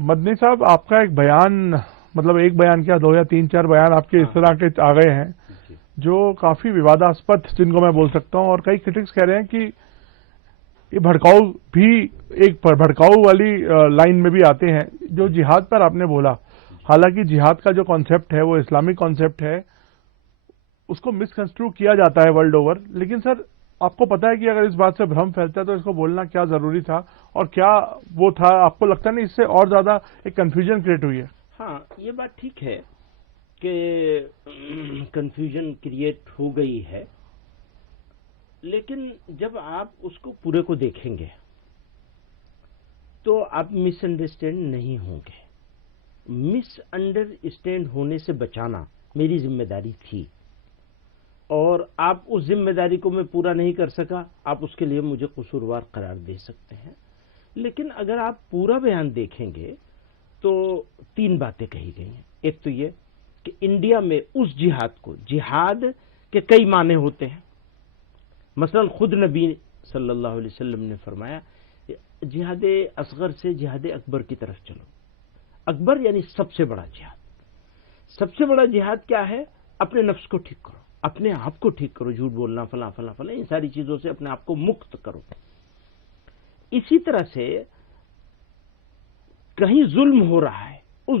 مدنی صاحب، آپ کا ایک بیان، مطلب ایک بیان کیا، 2 یا 3-4 بیان آپ کے اس طرح کے آ گئے ہیں جو کافی وواداسپد، جن کو میں بول سکتا ہوں، اور کئی کرٹکس کہہ رہے ہیں کہ یہ بھڑکاؤ بھی ایک بھڑکاؤ والی لائن میں بھی آتے ہیں. جو جہاد پر آپ نے بولا، حالانکہ جہاد کا جو کانسیپٹ ہے وہ اسلامک کانسیپٹ ہے، اس کو مس کنسٹرو کیا جاتا ہے ورلڈ اوور. لیکن سر، آپ کو پتا ہے کہ اگر اس بات سے بھرم پھیلتا ہے تو اس کو بولنا کیا ضروری تھا، اور کیا وہ تھا؟ آپ کو لگتا نہیں اس سے اور زیادہ ایک کنفیوژن کریٹ ہوئی ہے؟ ہاں، یہ بات ٹھیک ہے کہ کنفیوژن کریٹ ہو گئی ہے، لیکن جب آپ اس کو پورے کو دیکھیں گے تو آپ مس انڈرسٹینڈ نہیں ہوں گے. مس انڈرسٹینڈ ہونے سے بچانا میری ذمہ داری تھی، اور آپ اس ذمہ داری کو میں پورا نہیں کر سکا، آپ اس کے لیے مجھے قصوروار قرار دے سکتے ہیں. لیکن اگر آپ پورا بیان دیکھیں گے تو 3 باتیں کہی گئی ہیں. ایک تو یہ کہ انڈیا میں اس جہاد کو، جہاد کے کئی معنی ہوتے ہیں. مثلا خود نبی صلی اللہ علیہ وسلم نے فرمایا جہاد اصغر سے جہاد اکبر کی طرف چلو. اکبر یعنی سب سے بڑا جہاد. سب سے بڑا جہاد کیا ہے؟ اپنے نفس کو ٹھیک کرو، اپنے آپ کو ٹھیک کرو، جھوٹ بولنا، فلاں فلاں فلاں، ان ساری چیزوں سے اپنے آپ کو مکت کرو. اسی طرح سے کہیں ظلم ہو رہا ہے، اس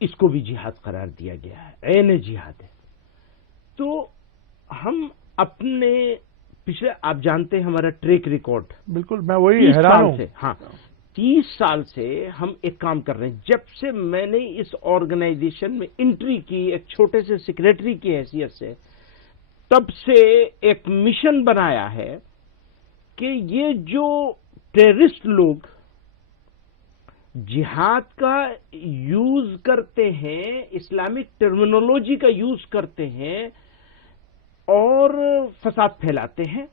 اس کو بھی جہاد قرار دیا گیا ہے، عین جہاد ہے. تو ہم اپنے پچھلے، آپ جانتے ہیں ہمارا ٹریک ریکارڈ، بالکل، میں وہی حیران ہوں. ہاں 30 سال سے ہم ایک کام کر رہے ہیں. جب سے میں نے اس آرگنائزیشن میں انٹری کی ایک چھوٹے سے سیکریٹری کی حیثیت سے، تب سے ایک مشن بنایا ہے کہ یہ جو ٹیررسٹ لوگ جہاد کا یوز کرتے ہیں، اسلامک ٹرمینولوجی کا یوز کرتے ہیں اور فساد پھیلاتے ہیں،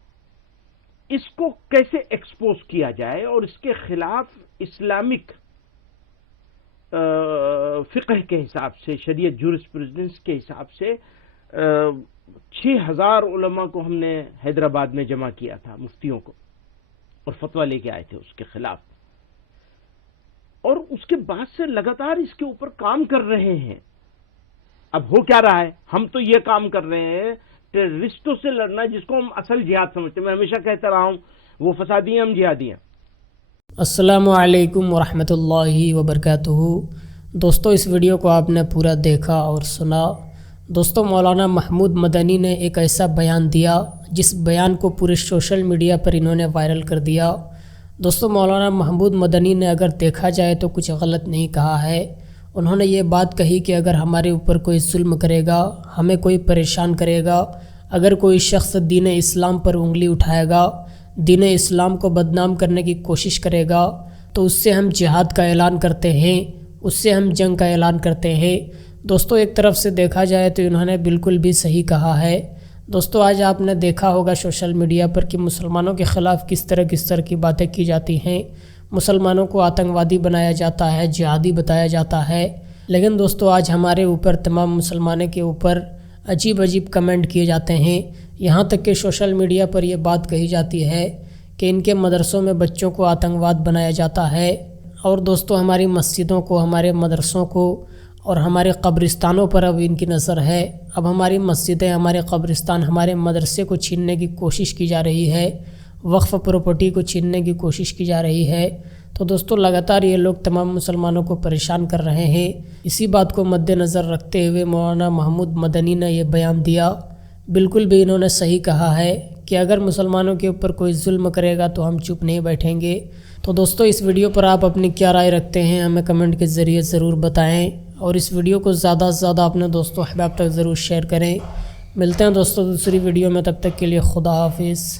اس کو کیسے ایکسپوز کیا جائے اور اس کے خلاف اسلامک فقہ کے حساب سے، شریعت جورسپروڈنس کے حساب سے 6000 علماء کو ہم نے حیدرآباد میں جمع کیا تھا، مفتیوں کو، اور فتویٰ لے کے آئے تھے اس کے خلاف. اور اس کے بعد سے لگاتار اس کے اوپر کام کر رہے ہیں. اب ہو کیا رہا ہے؟ ہم تو یہ کام کر رہے ہیں ٹیررسٹوں سے لڑنا، جس کو ہم اصل جہاد سمجھتے ہیں. میں ہمیشہ کہتا رہا ہوں وہ فسادی ہیں، ہم جہادی ہیں. السلام علیکم ورحمۃ اللہ وبرکاتہ. دوستو، اس ویڈیو کو آپ نے پورا دیکھا اور سنا. دوستو، مولانا محمود مدنی نے ایک ایسا بیان دیا جس بیان کو پورے سوشل میڈیا پر انہوں نے وائرل کر دیا. دوستو، مولانا محمود مدنی نے اگر دیکھا جائے تو کچھ غلط نہیں کہا ہے. انہوں نے یہ بات کہی کہ اگر ہمارے اوپر کوئی ظلم کرے گا، ہمیں کوئی پریشان کرے گا، اگر کوئی شخص دین اسلام پر انگلی اٹھائے گا، دین اسلام کو بدنام کرنے کی کوشش کرے گا، تو اس سے ہم جہاد کا اعلان کرتے ہیں، اس سے ہم جنگ کا اعلان کرتے ہیں. دوستو، ایک طرف سے دیکھا جائے تو انہوں نے بالکل بھی صحیح کہا ہے. دوستو، آج آپ نے دیکھا ہوگا سوشل میڈیا پر کہ مسلمانوں کے خلاف کس طرح کی باتیں کی جاتی ہیں. مسلمانوں کو آتنکوادی بنایا جاتا ہے، جہادی بتایا جاتا ہے. لیکن دوستو، آج ہمارے اوپر، تمام مسلمانوں کے اوپر عجیب کمنٹ کیے جاتے ہیں. یہاں تک کہ سوشل میڈیا پر یہ بات کہی جاتی ہے کہ ان کے مدرسوں میں بچوں کو آتنکواد بنایا جاتا ہے. اور دوستو، ہماری مسجدوں کو، ہمارے مدرسوں کو اور ہمارے قبرستانوں پر اب ان کی نظر ہے. اب ہماری مسجدیں، ہمارے قبرستان، ہمارے مدرسے کو چھیننے کی کوشش کی جا رہی ہے، وقف پراپرٹی کو چھیننے کی کوشش کی جا رہی ہے. تو دوستو، لگاتار یہ لوگ تمام مسلمانوں کو پریشان کر رہے ہیں. اسی بات کو مد نظر رکھتے ہوئے مولانا محمود مدنی نے یہ بیان دیا. بالکل بھی انہوں نے صحیح کہا ہے کہ اگر مسلمانوں کے اوپر کوئی ظلم کرے گا تو ہم چپ نہیں بیٹھیں گے. تو دوستو، اس ویڈیو پر آپ اپنی کیا رائے رکھتے ہیں ہمیں کمنٹ کے ذریعے ضرور بتائیں، اور اس ویڈیو کو زیادہ سے زیادہ اپنے دوستوں احباب تک ضرور شیئر کریں. ملتے ہیں دوستو دوسری ویڈیو میں، تب تک کے لیے خدا حافظ.